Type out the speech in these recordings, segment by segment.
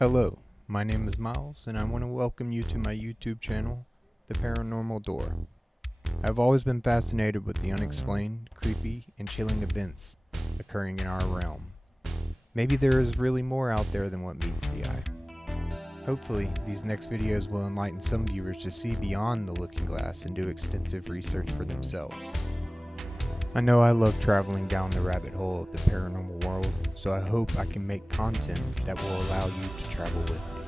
Hello, my name is Miles, and I want to welcome you to my YouTube channel, The Paranormal Door. I've always been fascinated with the unexplained, creepy, and chilling events occurring in our realm. Maybe there is really more out there than what meets the eye. Hopefully, these next videos will enlighten some viewers to see beyond the looking glass and do extensive research for themselves. I know I love traveling down the rabbit hole of the paranormal world, so I hope I can make content that will allow you to travel with me.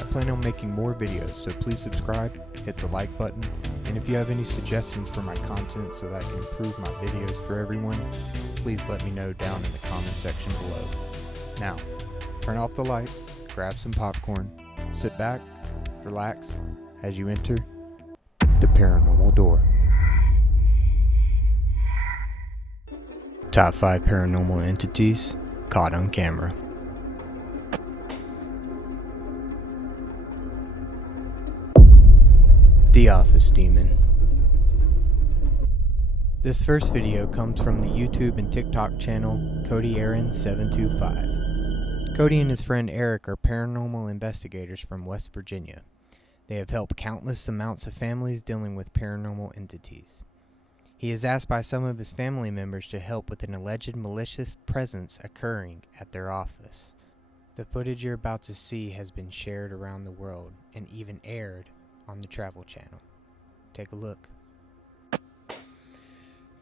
I plan on making more videos, so please subscribe, hit the like button, and if you have any suggestions for my content so that I can improve my videos for everyone, please let me know down in the comment section below. Now, turn off the lights, grab some popcorn, sit back, relax, as you enter the Paranormal Door. Top 5 paranormal entities caught on camera. The Office Demon. This first video comes from the YouTube and TikTok channel Cody Aaron 725. Cody and his friend Eric are paranormal investigators from West Virginia. They have helped countless amounts of families dealing with paranormal entities. He is asked by some of his family members to help with an alleged malicious presence occurring at their office. The footage you're about to see has been shared around the world and even aired on the Travel Channel. Take a look.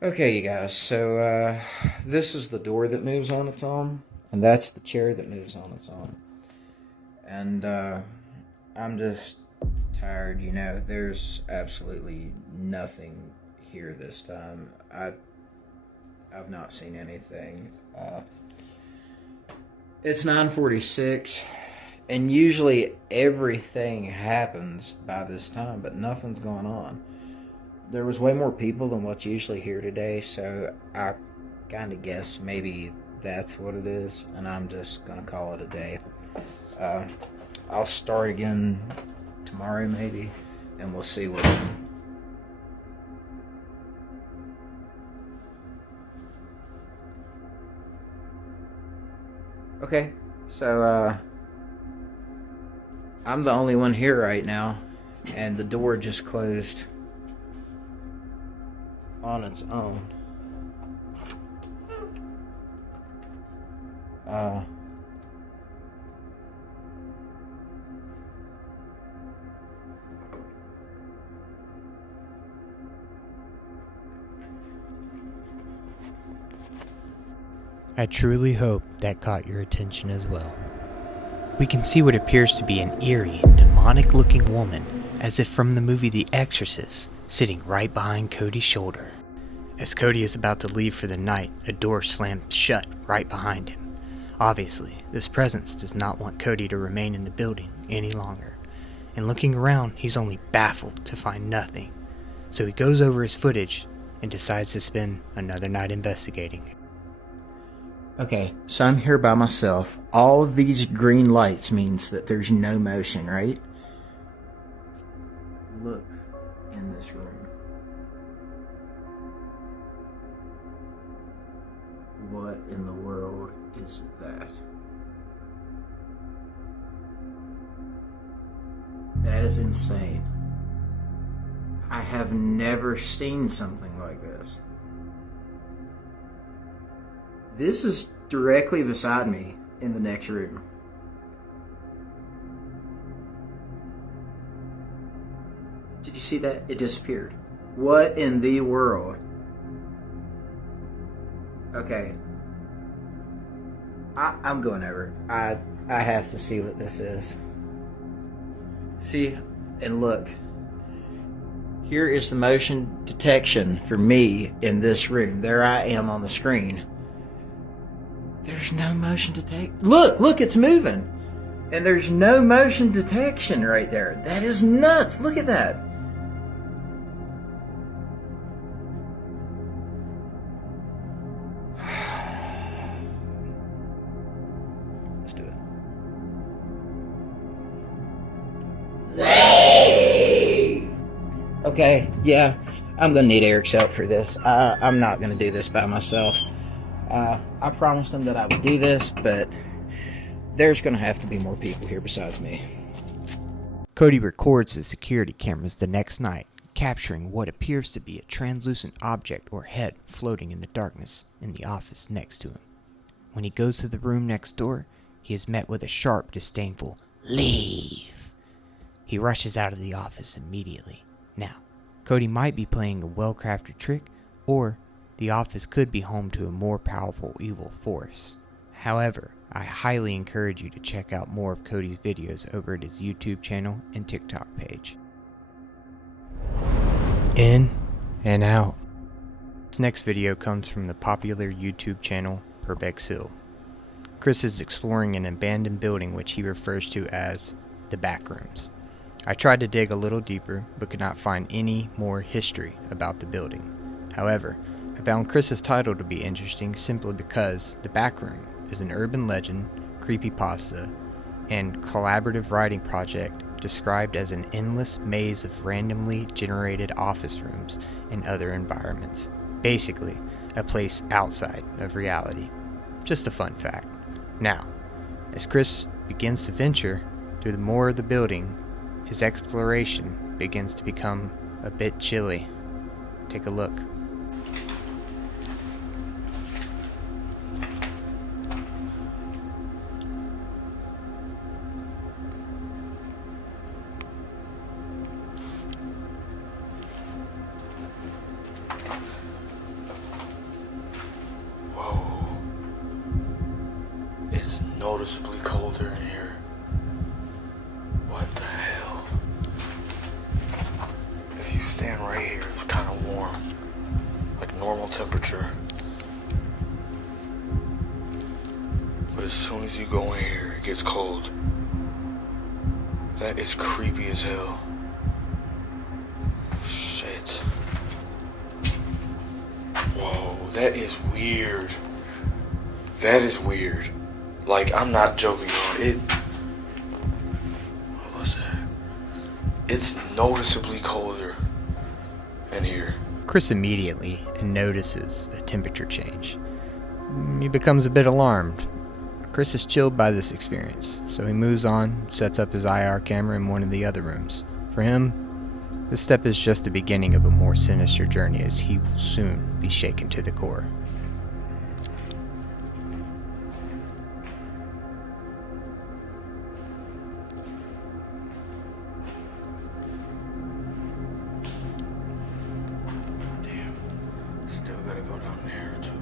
Okay, you guys, so this is the door that moves on its own, and that's the chair that moves on its own. And I'm just tired, there's absolutely nothing here this time. I've not seen anything. It's 9:46, and usually everything happens by this time, but nothing's going on. There was way more people than what's usually here today, so I kind of guess maybe that's what it is, and I'm just gonna call it a day. I'll start again tomorrow maybe, and we'll see what. Okay, so I'm the only one here right now, and the door just closed on its own. I truly hope that caught your attention as well. We can see what appears to be an eerie, demonic-looking woman, as if from the movie The Exorcist, sitting right behind Cody's shoulder. As Cody is about to leave for the night, a door slams shut right behind him. Obviously, this presence does not want Cody to remain in the building any longer, and looking around, he's only baffled to find nothing. So he goes over his footage and decides to spend another night investigating. Okay, so I'm here by myself. All of these green lights means that there's no motion, right? Look in this room. What in the world is that? That is insane. I have never seen something like this. This is directly beside me in the next room. Did you see that? It disappeared. What in the world? Okay. I'm going over. I have to see what this is. See, and look. Here is the motion detection for me in this room. There I am on the screen. There's no motion detection. Look, it's moving. And there's no motion detection right there. That is nuts. Look at that. Let's do it. Okay, yeah. I'm going to need Eric's help for this. I'm not going to do this by myself. I promised him that I would do this, but There's going to have to be more people here besides me. Cody records the security cameras the next night, capturing what appears to be a translucent object or head floating in the darkness in the office next to him. When he goes to the room next door, he is met with a sharp, disdainful, "Leave!" He rushes out of the office immediately. Now, Cody might be playing a well-crafted trick, or the office could be home to a more powerful evil force. However, I highly encourage you to check out more of Cody's videos over at his YouTube channel and TikTok page. In and out. This next video comes from the popular YouTube channel Urbex Hill. Chris is exploring an abandoned building which he refers to as the Backrooms. I tried to dig a little deeper but could not find any more history about the building. However, I found Chris's title to be interesting simply because the Backroom is an urban legend, creepypasta, and collaborative writing project described as an endless maze of randomly generated office rooms and other environments. Basically, a place outside of reality. Just a fun fact. Now, as Chris begins to venture through more of the building, his exploration begins to become a bit chilly. Take a look. It's noticeably colder in here. What the hell? If you stand right here, it's kind of warm. Like normal temperature. But as soon as you go in here, it gets cold. That is creepy as hell. Shit. Whoa, that is weird. That is weird. Like, I'm not joking, y'all. What was that? It's noticeably colder in here. Chris immediately notices a temperature change. He becomes a bit alarmed. Chris is chilled by this experience, so he moves on, sets up his IR camera in one of the other rooms. For him, this step is just the beginning of a more sinister journey as he will soon be shaken to the core. Still gotta go down there too.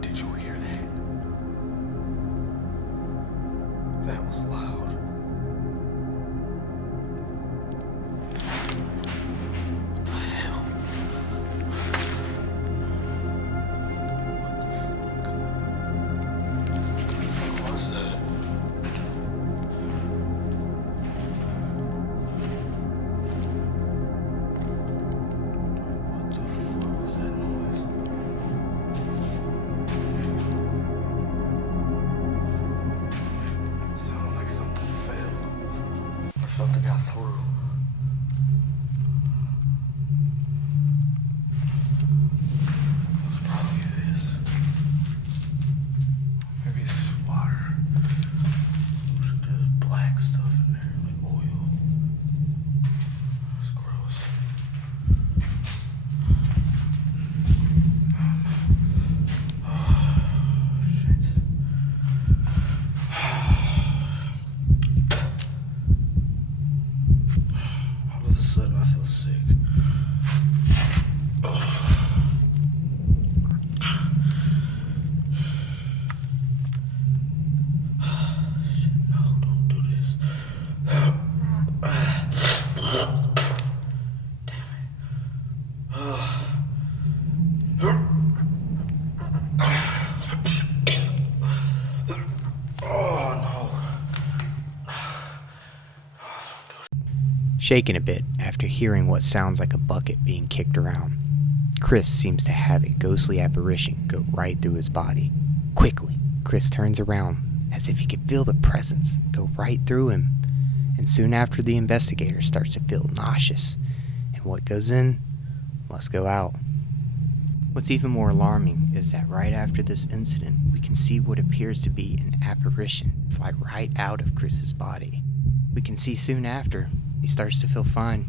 Did you hear that? That was loud. What the hell? What's that? What the fuck was that noise? Sounded like something fell or something got through. It's probably this. Maybe it's just water. Looks like there's black stuff in there, like oil. It's gross. Oh, shit. All of a sudden, I feel sick. Shit, no, don't do this. Oh no. Shaken a bit after hearing what sounds like a bucket being kicked around, Chris seems to have a ghostly apparition go right through his body. Quickly, Chris turns around as if he could feel the presence go right through him, and soon after the investigator starts to feel nauseous, and what goes in must go out. What's even more alarming is that right after this incident, we can see what appears to be an apparition fly right out of Chris's body. We can see soon after he starts to feel fine.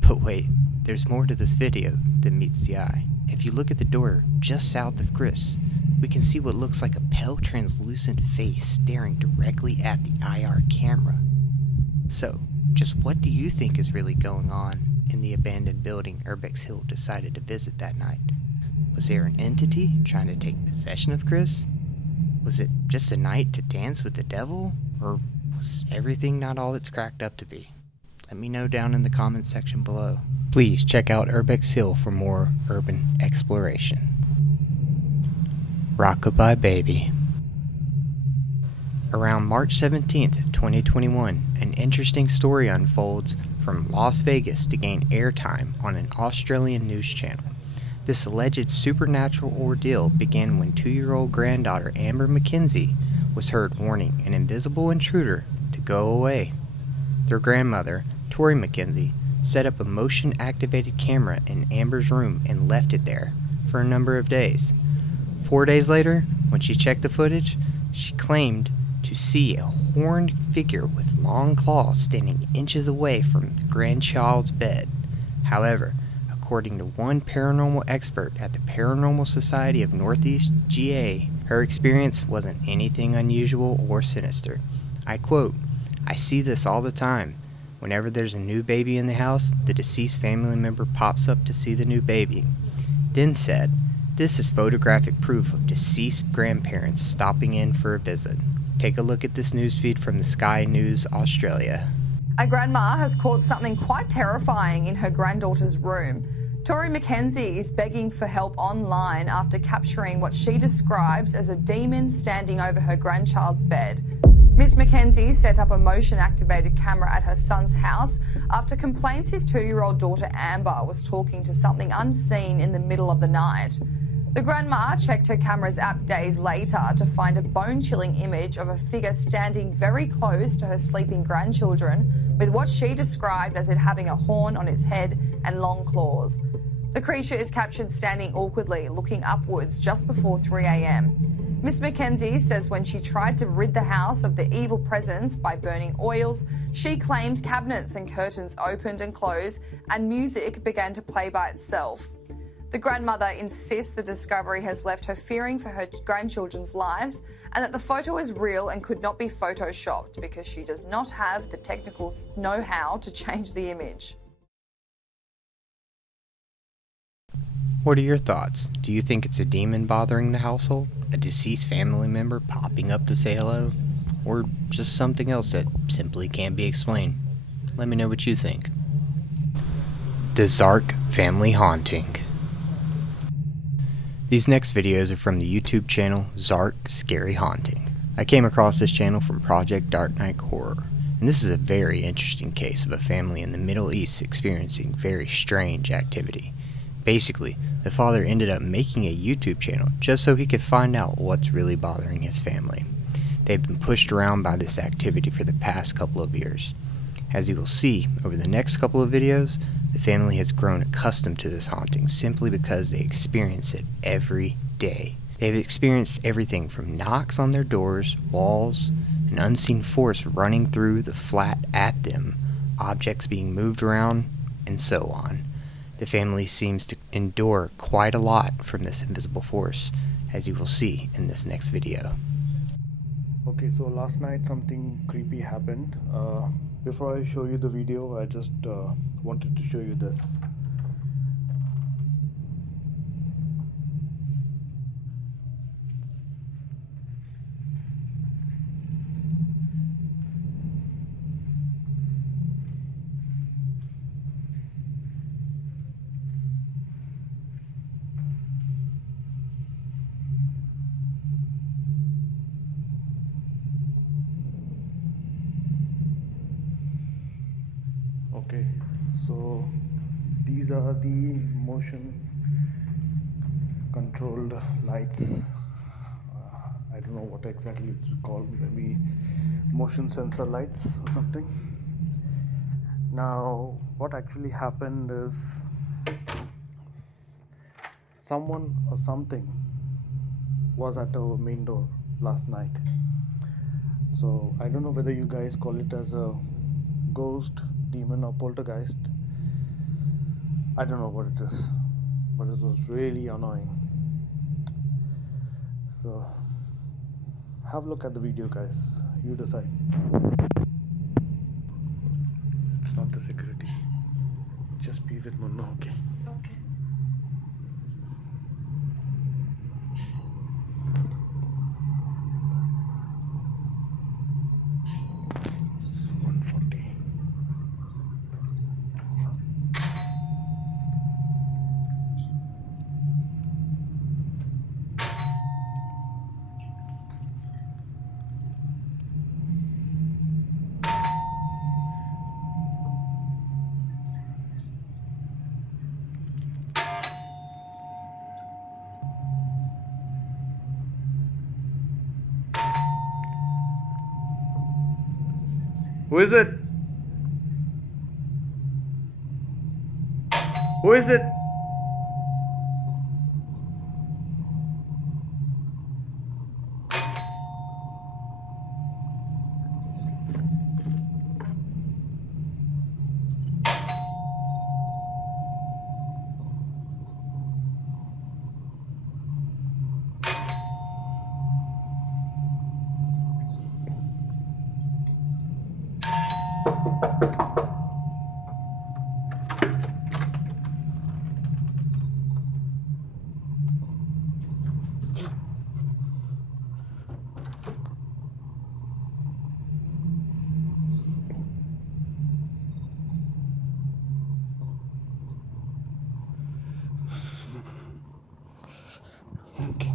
But wait, there's more to this video than meets the eye. If you look at the door just south of Chris, we can see what looks like a pale translucent face staring directly at the IR camera. So, just what do you think is really going on in the abandoned building Urbex Hill decided to visit that night? Was there an entity trying to take possession of Chris? Was it just a night to dance with the devil? Or was everything not all it's cracked up to be? Let me know down in the comments section below. Please check out Urbex Hill for more urban exploration. Rockabye Baby. Around March 17th, 2021, an interesting story unfolds from Las Vegas to gain airtime on an Australian news channel. This alleged supernatural ordeal began when 2-year-old granddaughter Amber Mackenzie was heard warning an invisible intruder to go away. Their grandmother, Tori Mackenzie, set up a motion-activated camera in Amber's room and left it there for a number of days. 4 days later, when she checked the footage, she claimed to see a horned figure with long claws standing inches away from the grandchild's bed. However, according to one paranormal expert at the Paranormal Society of Northeast GA, her experience wasn't anything unusual or sinister. I quote, "I see this all the time. Whenever there's a new baby in the house, the deceased family member pops up to see the new baby." Then said, "This is photographic proof of deceased grandparents stopping in for a visit." Take a look at this newsfeed from the Sky News Australia. A grandma has caught something quite terrifying in her granddaughter's room. Tori Mackenzie is begging for help online after capturing what she describes as a demon standing over her grandchild's bed. Miss Mackenzie set up a motion-activated camera at her son's house after complaints his 2-year-old daughter Amber was talking to something unseen in the middle of the night. The grandma checked her camera's app days later to find a bone-chilling image of a figure standing very close to her sleeping grandchildren with what she described as it having a horn on its head and long claws. The creature is captured standing awkwardly, looking upwards just before 3 a.m. Miss Mackenzie says when she tried to rid the house of the evil presence by burning oils, she claimed cabinets and curtains opened and closed and music began to play by itself. The grandmother insists the discovery has left her fearing for her grandchildren's lives and that the photo is real and could not be photoshopped because she does not have the technical know-how to change the image. What are your thoughts? Do you think it's a demon bothering the household? A deceased family member popping up to say hello? Or just something else that simply can't be explained? Let me know what you think. The Zark Family Haunting. These next videos are from the YouTube channel Zark Scary Haunting. I came across this channel from Project Dark Knight Horror, and this is a very interesting case of a family in the Middle East experiencing very strange activity. Basically, the father ended up making a YouTube channel just so he could find out what's really bothering his family. They've been pushed around by this activity for the past couple of years. As you will see over the next couple of videos, the family has grown accustomed to this haunting simply because they experience it every day. They've experienced everything from knocks on their doors, walls, an unseen force running through the flat at them, objects being moved around, and so on. The family seems to endure quite a lot from this invisible force, as you will see in this next video. Okay, so last night something creepy happened. Before I show you the video, I just wanted to show you this. Okay, so these are the motion controlled lights. I don't know what exactly it's called, maybe motion sensor lights or something. Now what actually happened is someone or something was at our main door last night. So I don't know whether you guys call it as a ghost, demon or poltergeist. I don't know what it is, but it was really annoying. So have a look at the video, guys. You decide. It's not the security. Just be with Munno, okay? Okay. 140. Who is it? Who is it? Okay.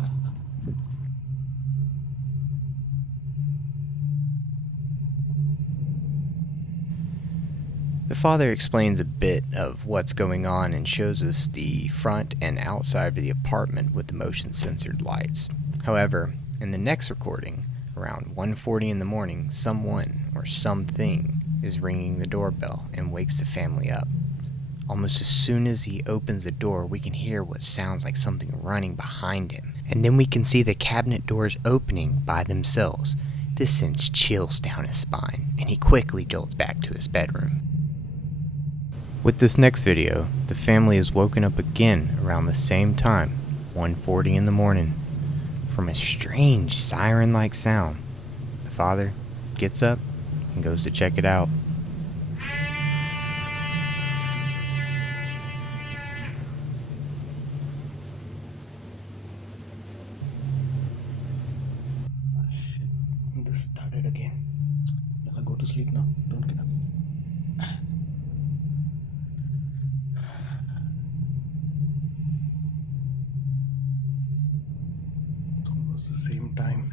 The father explains a bit of what's going on and shows us the front and outside of the apartment with the motion censored lights. However, in the next recording, around 1:40 in the morning, someone or something is ringing the doorbell and wakes the family up. Almost as soon as he opens the door, we can hear what sounds like something running behind him, and then we can see the cabinet doors opening by themselves. This sends chills down his spine, and he quickly jolts back to his bedroom. With this next video, the family is woken up again around the same time, 1:40 in the morning, from a strange siren-like sound. The father gets up and goes to check it out. Shit, this started again. Yalla, go to sleep now. Don't get up. It's almost the same time.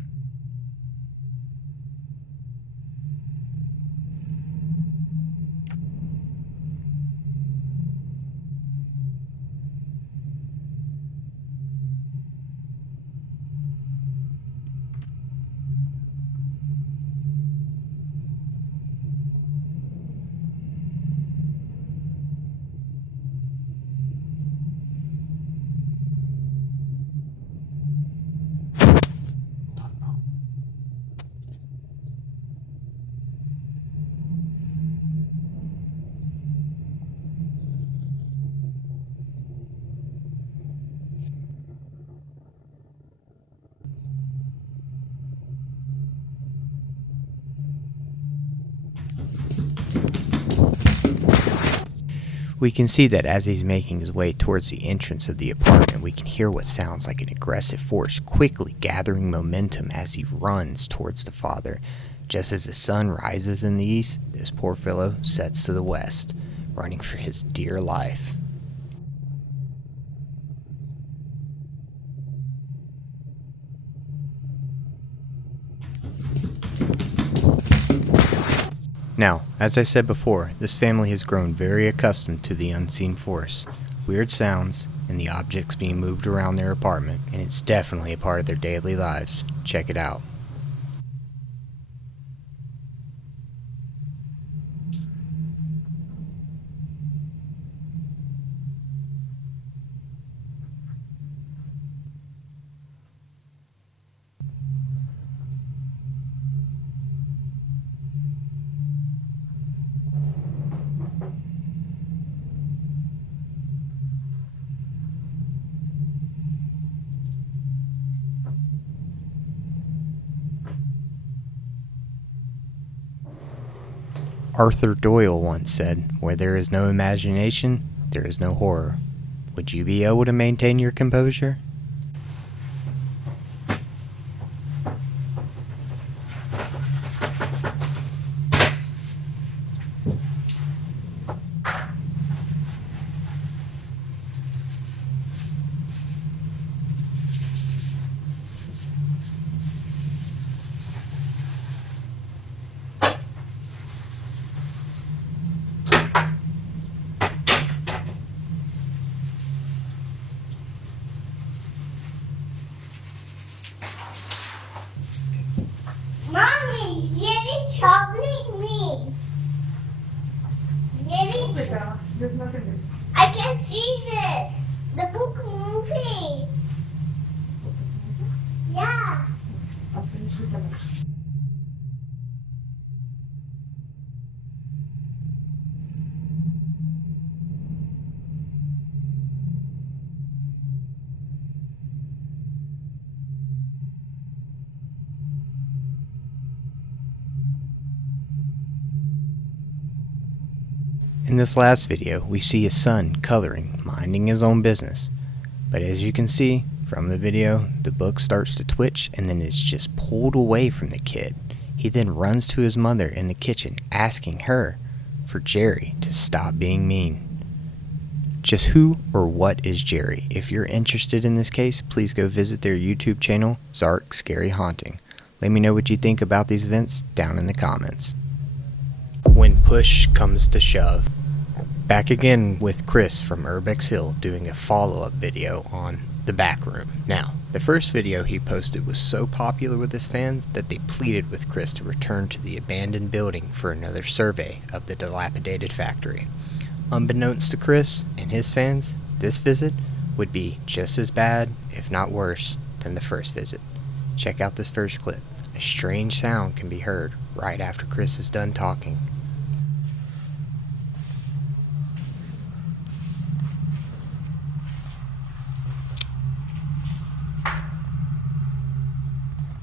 Don't know. We can see that as he's making his way towards the entrance of the apartment, we can hear what sounds like an aggressive force quickly gathering momentum as he runs towards the father. Just as the sun rises in the east, this poor fellow sets to the west, running for his dear life. Now, as I said before, this family has grown very accustomed to the unseen force, weird sounds, and the objects being moved around their apartment, and it's definitely a part of their daily lives. Check it out. Arthur Doyle once said, "Where there is no imagination, there is no horror." Would you be able to maintain your composure? Mommy, Jerry troubling me. Jerry, There's nothing there. I can see the book moving. Yeah. I'll finish this up. In this last video, we see his son coloring, minding his own business. But as you can see from the video, the book starts to twitch and then it's just pulled away from the kid. He then runs to his mother in the kitchen, asking her for Jerry to stop being mean. Just who or what is Jerry? If you're interested in this case, please go visit their YouTube channel, Zark Scary Haunting. Let me know what you think about these events down in the comments. When push comes to shove. Back again with Chris from Urbex Hill doing a follow-up video on the back room. Now, the first video he posted was so popular with his fans that they pleaded with Chris to return to the abandoned building for another survey of the dilapidated factory. Unbeknownst to Chris and his fans, this visit would be just as bad, if not worse, than the first visit. Check out this first clip. A strange sound can be heard right after Chris is done talking.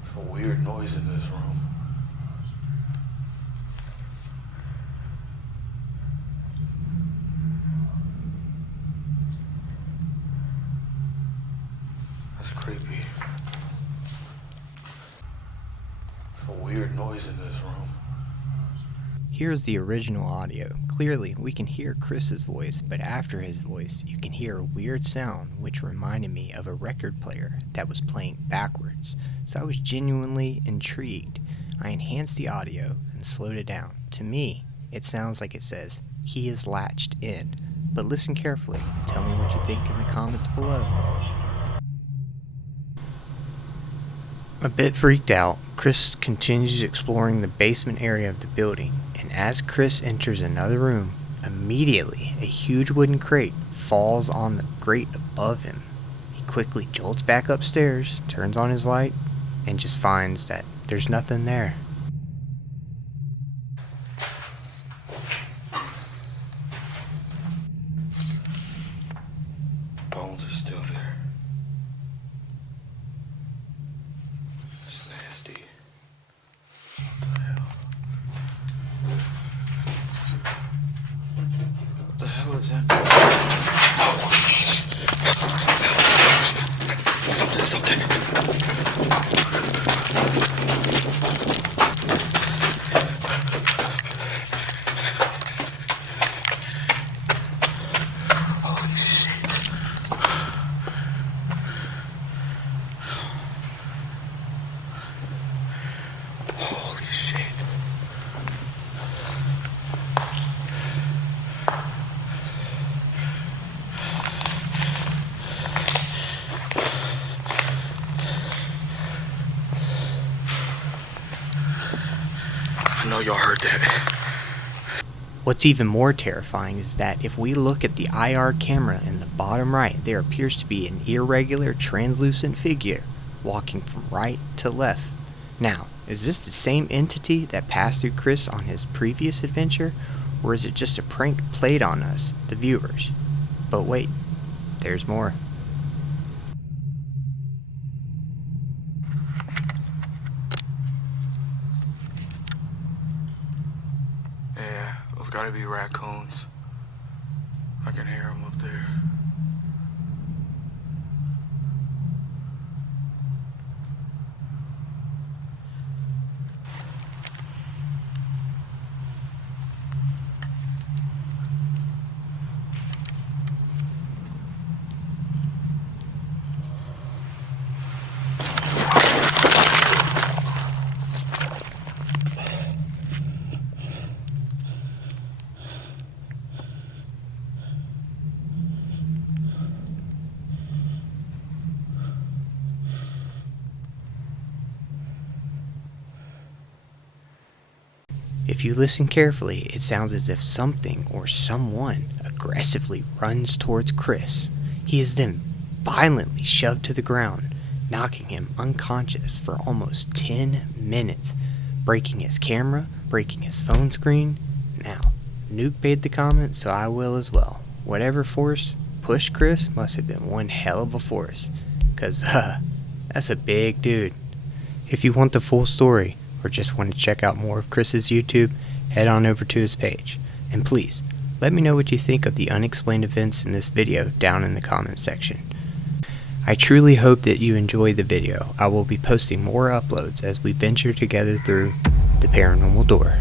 It's a weird noise in this room. That's creepy. It's a weird noise in this room. Here's the original audio. Clearly, we can hear Chris's voice, but after his voice, you can hear a weird sound which reminded me of a record player that was playing backwards. So I was genuinely intrigued. I enhanced the audio and slowed it down. To me, it sounds like it says, "He is latched in." But listen carefully. Tell me what you think in the comments below. A bit freaked out, Chris continues exploring the basement area of the building, and as Chris enters another room, immediately a huge wooden crate falls on the grate above him. He quickly jolts back upstairs, turns on his light, and just finds that there's nothing there. Bones are still there. It's nasty. What the hell? What the hell is that? Something. Holy shit. Holy shit. I know y'all heard that. What's even more terrifying is that if we look at the IR camera in the bottom right, there appears to be an irregular translucent figure walking from right to left. Now, is this the same entity that passed through Chris on his previous adventure, or is it just a prank played on us, the viewers? But wait, there's more. Yeah. Those gotta be raccoons. I can hear them up there. If you listen carefully, it sounds as if something or someone aggressively runs towards Chris. He is then violently shoved to the ground, knocking him unconscious for almost 10 minutes, breaking his camera, breaking his phone screen. Now, Nuke made the comment, so I will as well. Whatever force pushed Chris must have been one hell of a force, 'cause that's a big dude. If you want the full story, or just want to check out more of Chris's YouTube, head on over to his page. And please, let me know what you think of the unexplained events in this video down in the comments section. I truly hope that you enjoy the video. I will be posting more uploads as we venture together through the paranormal door.